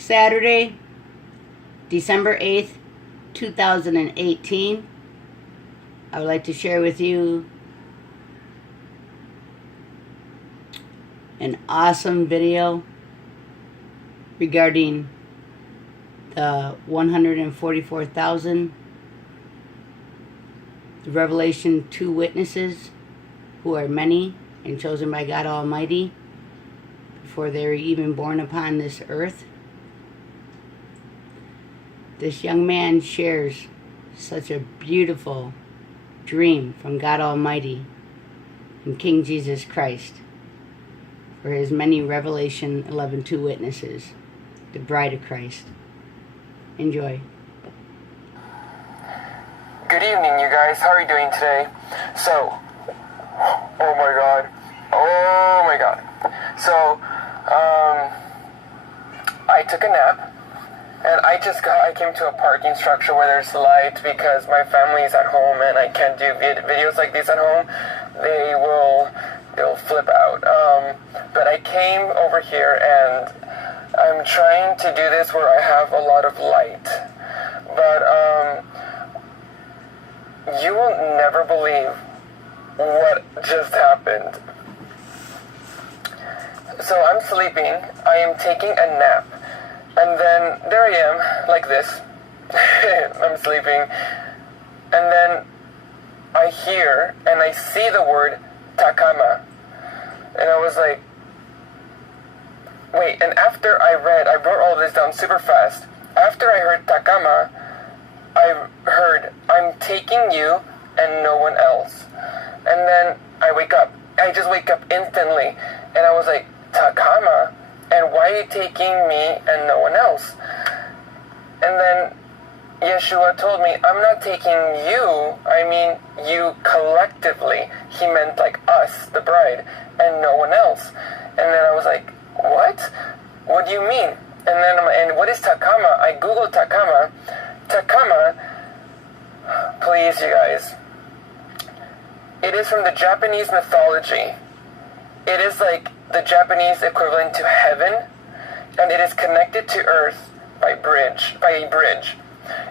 Saturday, December 8th, 2018. I would like to share with you an awesome video regarding the 144,000, the Revelation 2 witnesses who are many and chosen by God Almighty before they were even born upon this earth. This young man shares such a beautiful dream from God Almighty and King Jesus Christ for his many Revelation 11:2 witnesses, the bride of Christ. Enjoy. Good evening, you guys. How are you doing today? So, oh my god. So, I took a nap. And I came to a parking structure where there's light because my family is at home and I can't do videos like these at home. They'll flip out. But I came over here and I'm trying to do this where I have a lot of light. But, you will never believe what just happened. So I'm sleeping. I am taking a nap. And then there I am, like this. I'm sleeping. And then I hear and I see the word Takama. And I was like, wait, and after I wrote all this down super fast. After I heard Takama, I heard, I'm taking you and no one else. And then I wake up. I just wake up instantly. And I was like, Takama? And why are you taking me and no one else? And then Yeshua told me, I'm not taking you, I mean you collectively. He meant like us, the bride, and no one else. And then I was like, what? What do you mean? And what is Takama? I googled Takama. Takama, please you guys, it is from the Japanese mythology. It is like the Japanese equivalent to heaven, and it is connected to earth by a bridge.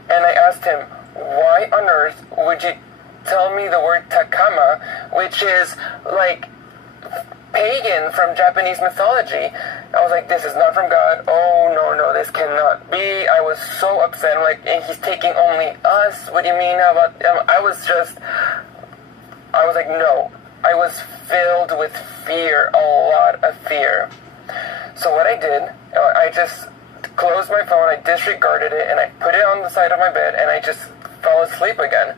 And I asked him, why on earth would you tell me the word Takama, which is like pagan from Japanese mythology? I was like, this is not from God. Oh, no, this cannot be. I was so upset. I'm like, and he's taking only us? What do you mean? How about, I was like, no. I was filled with fear, a lot of fear. So what I did, I just closed my phone, I disregarded it, and I put it on the side of my bed, and I just fell asleep again.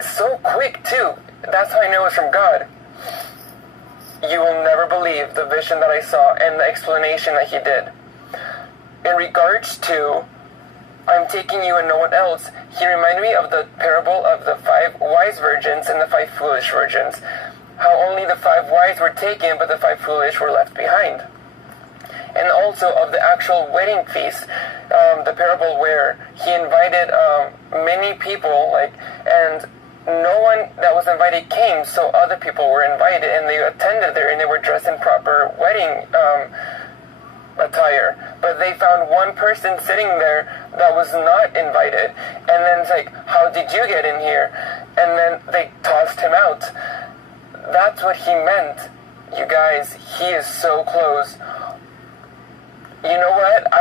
So quick, too. That's how I know it's from God. You will never believe the vision that I saw and the explanation that he did. In regards to, I'm taking you and no one else, he reminded me of the parable of the 5 wise virgins and the 5 foolish virgins. How only the 5 wise were taken, but the 5 foolish were left behind. And also of the actual wedding feast, the parable where he invited many people, and no one that was invited came, so other people were invited, and they attended there, and they were dressed in proper wedding attire, but they found one person sitting there that was not invited, and then it's like, how did you get in here? And then they tossed him out. That's what he meant, you guys. He is so close. You know what?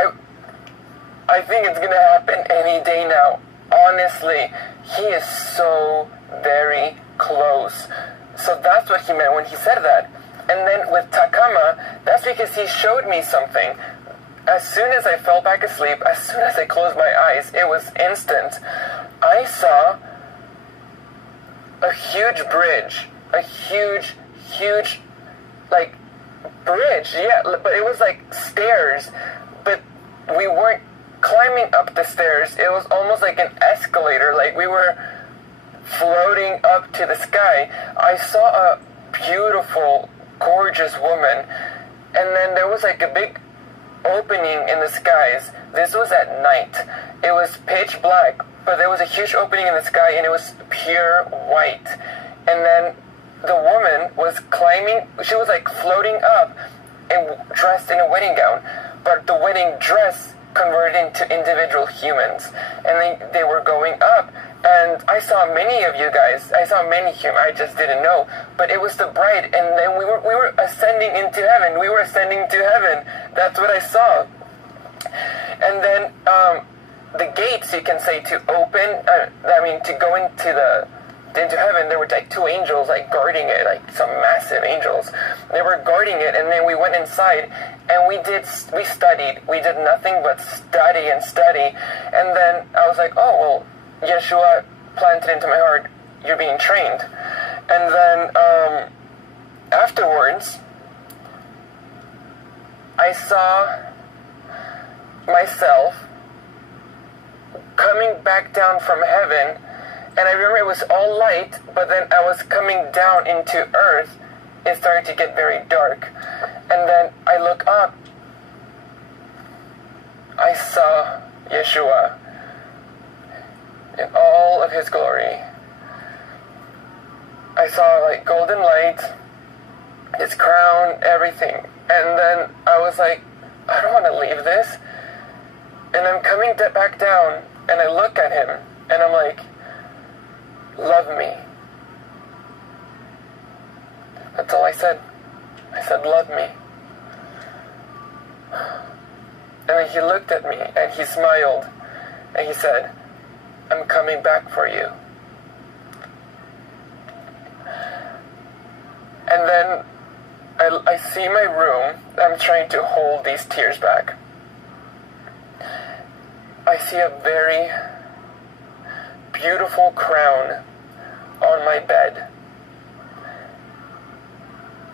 I think it's gonna happen any day now. Honestly, he is so very close. So that's what he meant when he said that. And then with Takama, that's because he showed me something. As soon as I fell back asleep, as soon as I closed my eyes, it was instant. I saw a huge bridge. A huge, like, bridge. Yeah, but it was like stairs. But we weren't climbing up the stairs. It was almost like an escalator. Like we were floating up to the sky. I saw a beautiful, gorgeous woman, and then there was like a big opening in the skies. This was at night. It was pitch black, but there was a huge opening in the sky, and it was pure white. And then the woman was climbing. She was like floating up and dressed in a wedding gown. but the wedding dress converted into individual humans, and they were going up, and I saw many of you guys. I saw many humans. I just didn't know, but it was the bride, and then we were ascending into heaven. We were ascending to heaven. That's what I saw. And then the gates, you can say, to open. To go into heaven, there were like two angels like guarding it, like some massive angels. They were guarding it, and then we went inside, and we studied. We did nothing but study and study. And then I was like, oh, well, Yeshua planted into my heart, you're being trained. And then afterwards, I saw myself coming back down from heaven, and I remember it was all light, but then I was coming down into earth. It started to get very dark, and then I look up. I saw Yeshua in all of his glory. I saw like golden light, his crown, everything. And then I was like, I don't want to leave this. And I'm coming back down, and I look at him, and I'm like, love me. That's all I said. I said, love me. And then he looked at me, and he smiled, and he said, I'm coming back for you. And then I see my room. I'm trying to hold these tears back. I see a very beautiful crown on my bed.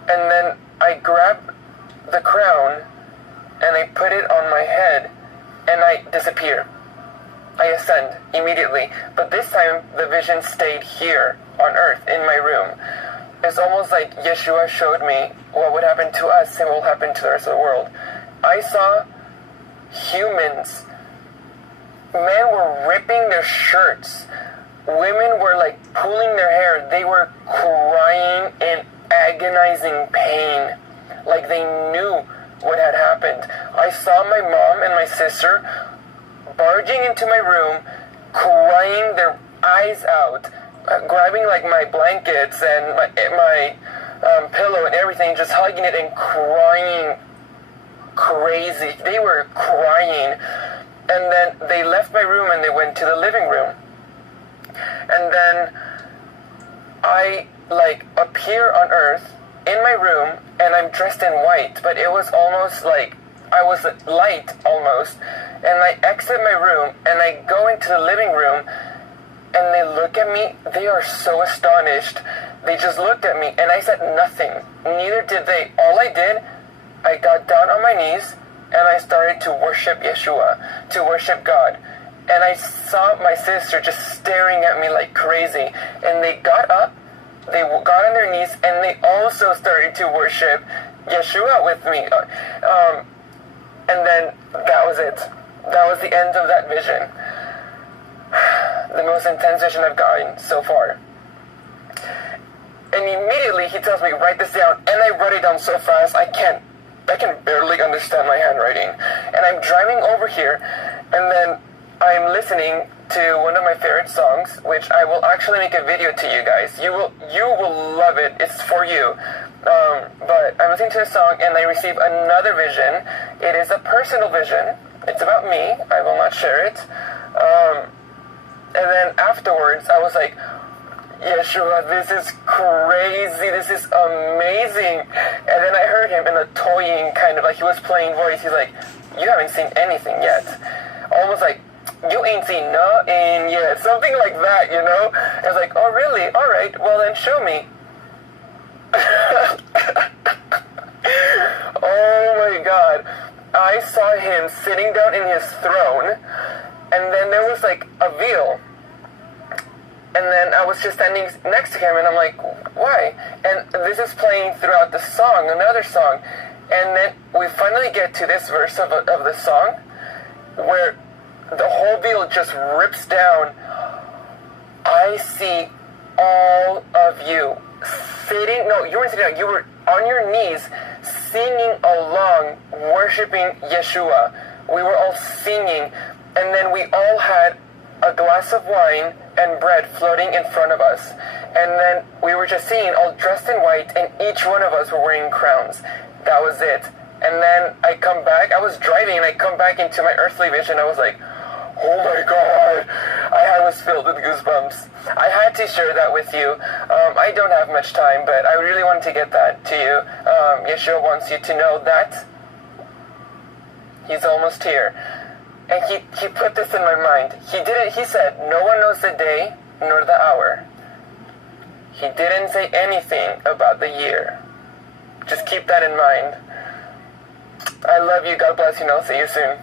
And then I grab the crown and I put it on my head and I disappear. I ascend immediately. But this time the vision stayed here on earth in my room. It's almost like Yeshua showed me what would happen to us and what will happen to the rest of the world. I saw humans. Men were ripping their shirts. Women were like pulling their hair. They were crying in agonizing pain. Like they knew what had happened. I saw my mom and my sister barging into my room, crying their eyes out, grabbing like my blankets and my pillow and everything, just hugging it and crying crazy. They were crying. And then they left my room and they went to the living room. And then I like appear on earth in my room and I'm dressed in white, but it was almost like I was light almost. And I exit my room and I go into the living room and they look at me. They are so astonished. They just looked at me and I said nothing. Neither did they. All I did, I got down on my knees and I started to worship Yeshua, to worship God. And I saw my sister just staring at me like crazy. And they got up, they got on their knees, and they also started to worship Yeshua with me. And then that was it. That was the end of that vision. The most intense vision I've gotten so far. And immediately he tells me, write this down. And I wrote it down so fast, I can barely understand my handwriting. And I'm driving over here, and then I'm listening to one of my favorite songs, which I will actually make a video to you guys. You will love it. It's for you. But I'm listening to a song, and I receive another vision. It is a personal vision. It's about me. I will not share it. And then afterwards, I was like, Yeshua, this is crazy, this is amazing. And then I heard him in a toying kind of, like he was playing voice. He's like, you haven't seen anything yet. Almost like, you ain't seen nothing yet. Something like that, you know? I was like, oh really? Alright, well then show me. Oh my God. I saw him sitting down in his throne, and then there was like a veil. And then I was just standing next to him, and I'm like, why? And this is playing throughout the song, another song. And then we finally get to this verse of the song, where the whole veil just rips down. I see all of you sitting, no, you weren't sitting down, you were on your knees, singing along, worshiping Yeshua. We were all singing, and then we all had a glass of wine and bread floating in front of us. And then we were just singing, all dressed in white, and each one of us were wearing crowns. That was it. And then I come back, I was driving, and I come back into my earthly vision. I was like, oh my God, I was filled with goosebumps. I had to share that with you. I don't have much time, but I really wanted to get that to you. Yeshua wants you to know that He's almost here. And he put this in my mind. He said, no one knows the day nor the hour. He didn't say anything about the year. Just keep that in mind. I love you. God bless you, and I'll see you soon.